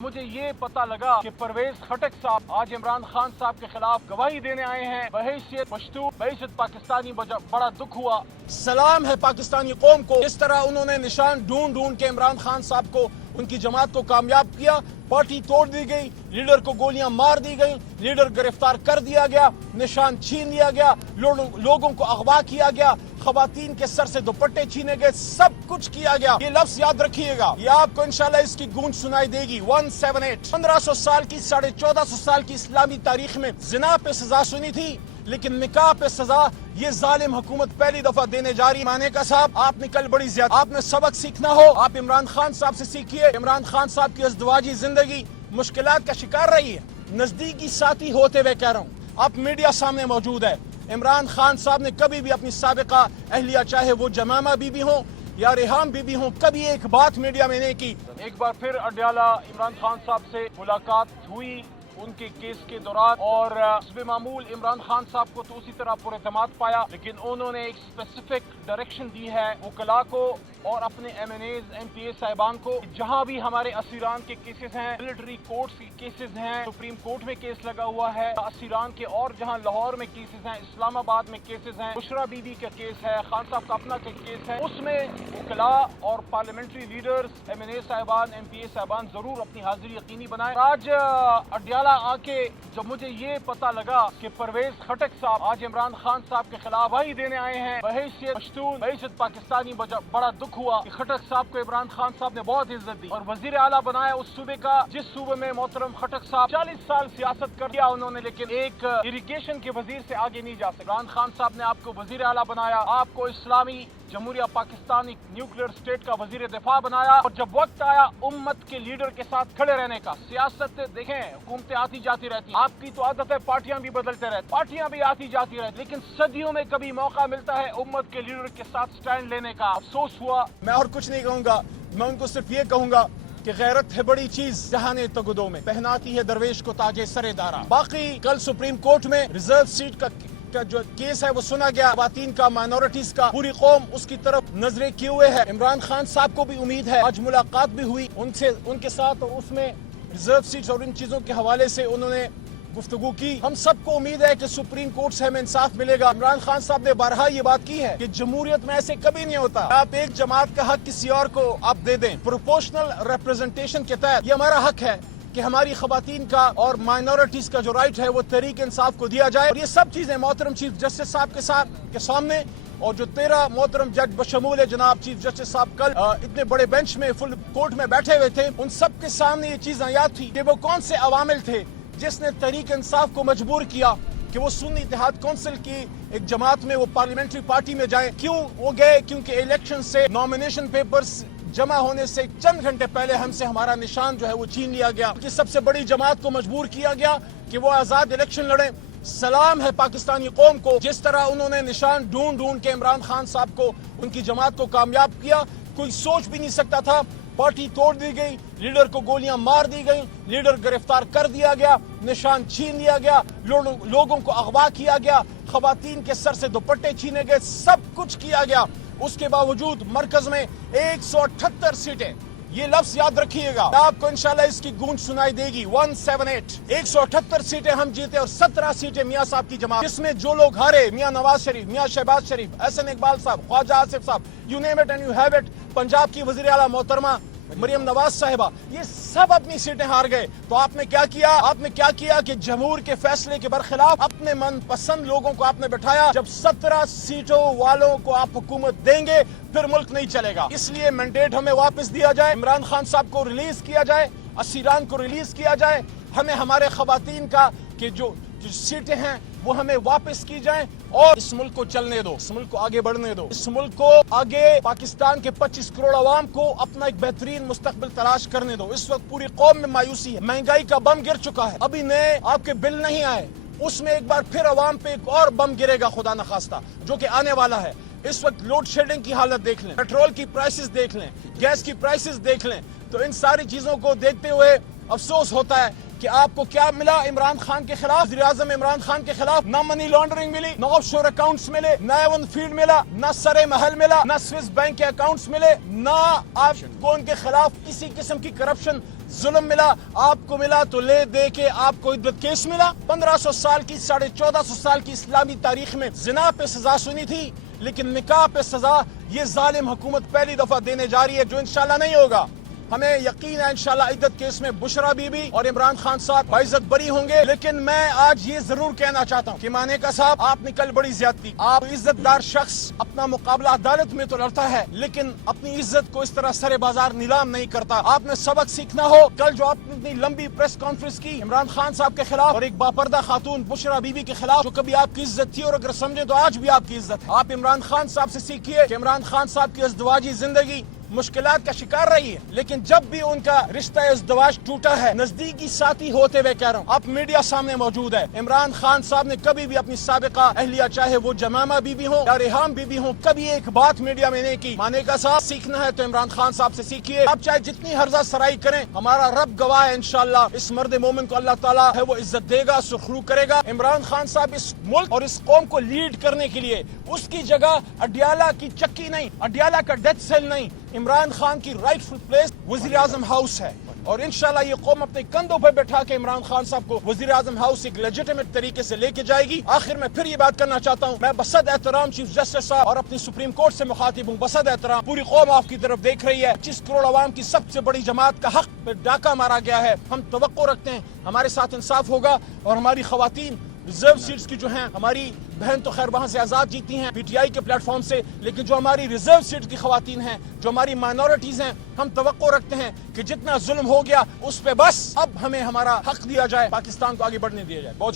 मुझे ये पता लगा कि परवेज खटक साहब आज इमरान खान साहब के खिलाफ गवाही देने आए हैं। बहैसियत पश्तू बहैसियत पाकिस्तानी बड़ा दुख हुआ। सलाम है पाकिस्तानी कौम को। इस तरह उन्होंने निशान ढूंढ ढूंढ के इमरान खान साहब को, उनकी जमात को कामयाब किया। पार्टी तोड़ दी गई, लीडर को गोलियां मार दी गई, लीडर गिरफ्तार कर दिया गया, निशान छीन लिया गया, लोगों को अगवा किया गया, खवातीन के सर से दुपट्टे छीने गए, सब कुछ किया गया। ये लफ्ज याद रखिएगा, ये आपको इंशाल्लाह इसकी गूंज सुनाई देगी। 178 1500 साल की 1450 साल की इस्लामी तारीख में जिना पे सजा सुनी थी, लेकिन निकाह पे सजा ये जालिम हुकूमत पहली दफा देने जा रही। माने का साहब, आपने कल बड़ी ज्यादा, आपने सबक सीखना हो, आप इमरान खान साहब से सीखिए। इमरान खान साहब की अज़दवाजी जिंदगी मुश्किलात का शिकार रही है। नजदीकी साथी होते हुए कह रहा हूँ, आप मीडिया सामने मौजूद है। इमरान खान साहब ने कभी भी अपनी साबिका अहलिया, चाहे वो जमामा बीबी हो या रेहाम बीबी हो, कभी एक बात मीडिया में नहीं की। एक बार फिर अडयाला इमरान खान साहब से मुलाकात हुई उनके केस के दौरान, और हस्बे मामूल इमरान खान साहब को तो उसी तरह पुरएतमाद पाया, लेकिन उन्होंने एक स्पेसिफिक डायरेक्शन दी है वकला को और अपने MNAs MPA साहिबान को, जहां भी हमारे असीरान के केसेस हैं, मिलिट्री कोर्ट्स के केसेस हैं, सुप्रीम कोर्ट में केस लगा हुआ है असीरान के, और जहां लाहौर में केसेस हैं, इस्लामाबाद में केसेस हैं, बुशरा बीबी का केस है, खान साहब का अपना केस है, उसमें वकला और पार्लियामेंट्री लीडर्स MNA साहिबान MPA साहिबान जरूर अपनी हाजिरी यकीनी बनाएं। आज अडयाला आके जब मुझे ये पता लगा कि परवेज खटक साहब आज इमरान खान साहब के खिलाफ गवाही देने आए हैं, बहैसियत पश्तून बहैसियत पाकिस्तानी बड़ा दुख हुआ कि खटक साहब को इमरान खान साहब ने बहुत इज्जत दी और वजीर आला बनाया उस सूबे का, जिस सूबे में मोहतरम खटक साहब 40 साल सियासत कर दिया उन्होंने, लेकिन एक इरिगेशन के वजीर से आगे नहीं जा सके। इमरान खान साहब ने आपको वजीर आला बनाया, आपको इस्लामी जमहूरिया पाकिस्तान न्यूक्लियर स्टेट का वजीर दिफा बनाया, और जब वक्त आया उम्मत के लीडर के साथ खड़े रहने का, सियासत देखें हुकूमतें आती जाती रहती, आपकी तो आदत है पार्टियां भी बदलते रहती, पार्टियां भी आती जाती रहती, लेकिन सदियों में कभी मौका मिलता है उम्मत के लीडर के साथ स्टैंड लेने का। अफसोस हुआ। मैं और कुछ नहीं कहूंगा, मैं उनको सिर्फ ये कहूंगा कि गैरत है बड़ी चीज, जहाने तगदों में पहनाती है दरवेश को ताजे सरेदारा। बाकी कल सुप्रीम कोर्ट में रिजर्व सीट का जो केस है वो सुना गया, खवातीन का, माइनॉरिटीज का, पूरी कौम उसकी तरफ नजरें किए हुए है। इमरान खान साहब को भी उम्मीद है, आज मुलाकात भी हुई उनसे, उनके साथ, और उसमें रिजर्व सीट्स और इन चीजों के हवाले से उन्होंने गुफ्तगू की। हम सबको उम्मीद है कि सुप्रीम कोर्ट से हमें इंसाफ मिलेगा। इमरान खान साहब ने बारहा ये बात की है कि जमहूरियत में ऐसे कभी नहीं होता, आप एक जमात का हक किसी और को आप दे दें। प्रोपोर्शनल रिप्रेजेंटेशन के तहत ये हमारा हक है कि हमारी खवातीन का और माइनॉरिटीज का जो राइट है वो तहरीक इंसाफ को दिया जाए। और ये सब चीजें मोहतरम चीफ जस्टिस साहब के सामने, और जो 13 मोहतरम जज बशमूल जनाब चीफ जस्टिस साहब कल इतने बड़े बेंच में फुल कोर्ट में बैठे हुए थे, उन सब के सामने ये चीज याद थी कि वो कौन से अवामिल थे जिसने तहरीक इंसाफ को मजबूर किया कि वो सुन्नी इत्तेहाद कौंसिल की एक जमात में वो पार्लियामेंट्री पार्टी में जाए। क्यों वो गए? क्योंकि इलेक्शन से नॉमिनेशन पेपर्स जमा होने से चंद घंटे पहले हमसे हमारा निशान जो है वो छीन लिया गया, कि सबसे बड़ी जमात को मजबूर किया गया कि वो आजाद इलेक्शन लड़े। सलाम है पाकिस्तानी कौम को, जिस तरह उन्होंने निशान ढूंढ ढूंढ के इमरान खान साहब को, उनकी जमात को कामयाब किया। कोई सोच भी नहीं सकता था। पार्टी तोड़ दी गई, लीडर को गोलियां मार दी गई, लीडर गिरफ्तार कर दिया गया, निशान छीन लिया गया, लोगों को अगवा किया गया, खवातीन के सर से दुपट्टे छीने गए, सब कुछ किया गया। उसके बावजूद मरकज में 178 सीटें, ये लफ्ज याद रखिएगा, आपको इंशाल्लाह इसकी गूंज सुनाई देगी। 178 178 सीटें हम जीते, और 17 सीटें मियां साहब की जमात, जिसमें जो लोग हारे, मियां नवाज शरीफ, मियां शहबाज शरीफ, एहसन इकबाल साहब, ख्वाजा आसिफ साहब, you name it and you have it, Punjab की वजीर आला मोहतरमा मरियम नवाज साहिबा, ये सब अपनी सीटें हार गए। तो आपने क्या किया? आपने क्या किया कि जमहूर के फैसले के बरखिलाफ अपने मन पसंद लोगों को आपने बैठाया। जब 17 सीटों वालों को आप हुकूमत देंगे फिर मुल्क नहीं चलेगा। इसलिए मैंडेट हमें वापस दिया जाए, इमरान खान साहब को रिलीज किया जाए, असीरान को रिलीज किया जाए, हमें हमारे खवातीन का कि जो सीटें हैं वो हमें वापस की जाएं, और इस मुल्क को चलने दो, इस मुल्क को आगे बढ़ने दो, इस मुल्क को आगे, पाकिस्तान के 25 करोड़ अवाम को अपना एक बेहतरीन मुस्तकबिल तलाश करने दो। इस वक्त पूरी कौम में मायूसी है, महंगाई का बम गिर चुका है, अभी नए आपके बिल नहीं आए, उसमें एक बार फिर अवाम पे एक और बम गिरेगा खुदा न खास्ता, जो कि आने वाला है। इस वक्त लोड शेडिंग की हालत देख लें, पेट्रोल की प्राइसेस देख लें, गैस की प्राइसेस देख लें, तो इन सारी चीजों को देखते हुए अफसोस होता है कि आपको क्या मिला इमरान खान के खिलाफ, वज़ीर-ए-आज़म इमरान खान के खिलाफ? ना मनी लॉन्ड्रिंग मिली, ना ऑफशोर अकाउंट्स मिले, ना एवन फील्ड मिला, ना सरे महल मिला, ना स्विस बैंक के अकाउंट्स मिले, ना आपको उनके खिलाफ किसी किस्म की करप्शन जुल्म मिला, आपको मिला तो ले दे के आपको इद्दत केस मिला। 1500 साल की 1450 साल की इस्लामी तारीख में जिना पे सजा सुनी थी, लेकिन निकाह पे सजा ये जालिम हुकूमत पहली दफा देने जा रही है, जो इंशाल्लाह नहीं होगा। हमें यकीन है इंशाल्लाह इद्दत केस में बुशरा बीबी और इमरान खान साहब बाइज्जत बरी होंगे। लेकिन मैं आज ये जरूर कहना चाहता हूँ कि माने का साहब, आपने कल बड़ी ज्यादती, आप इज्जतदार शख्स अपना मुकाबला अदालत में तो लड़ता है, लेकिन अपनी इज्जत को इस तरह सरे बाजार नीलाम नहीं करता। आपने सबक सीखना हो। कल जो आपने इतनी लंबी प्रेस कॉन्फ्रेंस की इमरान खान साहब के खिलाफ और एक बापर्दा खातून बुशरा बीबी के खिलाफ, जो कभी आपकी इज्जत थी और अगर समझे तो आज भी आपकी इज्जत है। आप इमरान खान साहब से सीखिए कि इमरान खान साहब की इज़्दिवाजी जिंदगी मुश्किलात का शिकार रही है, लेकिन जब भी उनका रिश्ता इज़्दिवाज टूटा है, नजदीकी साथी होते हुए कह रहा हूँ, अब मीडिया सामने मौजूद है, इमरान खान साहब ने कभी भी अपनी साबिका अहलिया, चाहे वो जमामा बीबी हो या रेहाम बीबी हो, कभी एक बात मीडिया में नहीं की। माने का साहब, सीखना है तो इमरान खान साहब से सीखिए। आप चाहे जितनी हर्जा सराई करें, हमारा रब गवाह है, इंशाल्लाह इस मर्द मोमिन को अल्लाह ताला है वो इज्जत देगा, सुखरू करेगा। इमरान खान साहब इस मुल्क और इस कौम को लीड करने के लिए उसकी जगह अडियाला की चक्की नहीं, अडियाला का डेथ सेल नहीं, इमरान खान की राइटफुल प्लेस वजीर आजम हाउस है। और इंशाल्लाह ये कौम अपने कंधों पर बैठा के इमरान खान साहब को वजीर आजम हाउस एक लेजिटिमेट तरीके से लेके जाएगी। आखिर में फिर ये बात करना चाहता हूँ, मैं बसद एहतराम चीफ जस्टिस साहब और अपनी सुप्रीम कोर्ट से मुखातिब हूँ, बसद एहतराम पूरी कौम आपकी तरफ देख रही है। 25 करोड़ आवाम की सबसे बड़ी जमात का हक पे डाका मारा गया है। हम तवक्को रखते हैं हमारे साथ इंसाफ होगा और हमारी खवातीन रिजर्व सीट्स की जो हैं, हमारी बहन तो खैर वहां से आजाद जीती हैं पीटीआई के प्लेटफॉर्म से, लेकिन जो हमारी रिजर्व सीट्स की खवातीन हैं, जो हमारी माइनॉरिटीज हैं, हम तवक्को रखते हैं कि जितना जुल्म हो गया उस पे बस अब हमें हमारा हक दिया जाए, पाकिस्तान को आगे बढ़ने दिया जाए। बहुत